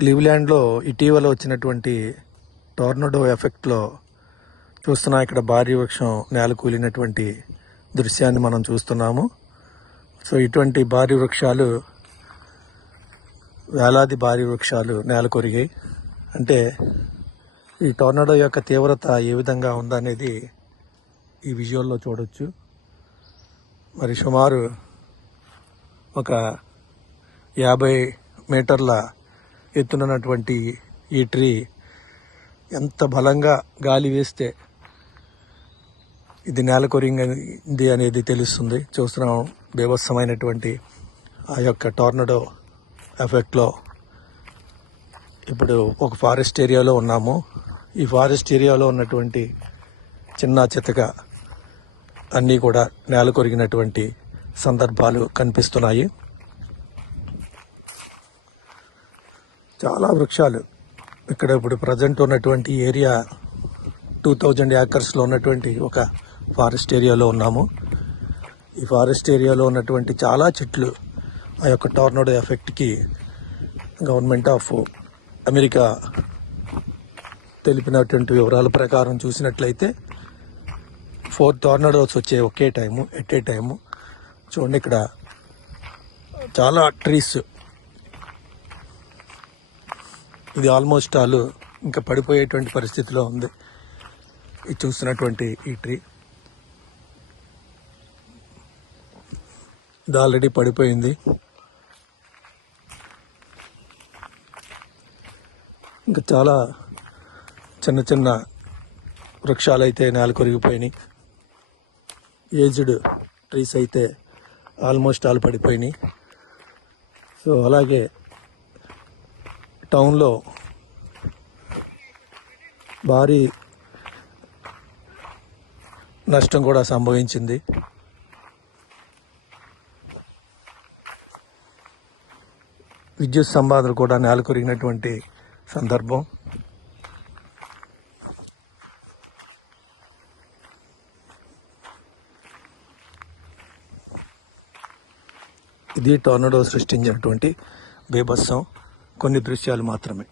క్లీవ్లాండ్లో ఇటీవల వచ్చినటువంటి టోర్నడో ఎఫెక్ట్లో చూస్తున్నాం. ఇక్కడ భారీ వృక్షం నేల కూలినటువంటి దృశ్యాన్ని మనం చూస్తున్నాము. సో ఇటువంటి భారీ వృక్షాలు, వేలాది భారీ వృక్షాలు నేల కొరిగాయి. అంటే ఈ టోర్నడో యొక్క తీవ్రత ఏ విధంగా ఉందనేది ఈ విజువల్లో చూడొచ్చు. మరి సుమారు ఒక 50 మీటర్ల ఎత్తునటువంటి ఈ ట్రీ ఎంత బలంగా గాలి వేస్తే ఇది నేల కొరిగింది అనేది తెలుస్తుంది. చూస్తున్నాం బీభత్సమైనటువంటి ఆ యొక్క టోర్నడో ఎఫెక్ట్లో. ఇప్పుడు ఒక ఫారెస్ట్ ఏరియాలో ఉన్నాము. ఈ ఫారెస్ట్ ఏరియాలో ఉన్నటువంటి చిన్న చితక అన్నీ కూడా నేల కొరిగినటువంటి సందర్భాలు కనిపిస్తున్నాయి. చాలా వృక్షాలు ఇక్కడ ఇప్పుడు ప్రజెంట్ ఉన్నటువంటి ఏరియా 2000 ఏకర్స్లో ఉన్నటువంటి ఒక ఫారెస్ట్ ఏరియాలో ఉన్నాము. ఈ ఫారెస్ట్ ఏరియాలో ఉన్నటువంటి చాలా చెట్లు ఆ యొక్క టోర్నడో ఎఫెక్ట్కి గవర్నమెంట్ ఆఫ్ అమెరికా తెలిపినటువంటి వివరాల ప్రకారం చూసినట్లయితే 4 టోర్నడోస్ వచ్చే ఒకే టైము, ఎట్ ఏ టైము. చూడండి ఇక్కడ చాలా ట్రీస్, ఇది ఆల్మోస్ట్ ఆల్ ఇంకా పడిపోయేటువంటి పరిస్థితిలో ఉంది. ఇది చూస్తున్నటువంటి ఈ ట్రీ ఇది ఆల్రెడీ పడిపోయింది. ఇంకా చాలా చిన్న చిన్న వృక్షాలు అయితే నేల కొరిగిపోయినాయి. ఏజ్డ్ ట్రీస్ అయితే ఆల్మోస్ట్ ఆల్ పడిపోయినాయి. సో అలాగే టౌన్లో భారీ నష్టం కూడా సంభవించింది. విద్యుత్ స్తంభాలు కూడా నేల కొరిగినటువంటి సందర్భం. ఇది టోర్నడో సృష్టించినటువంటి బీభత్సం. కొన్ని దృశ్యాలు మాత్రమే.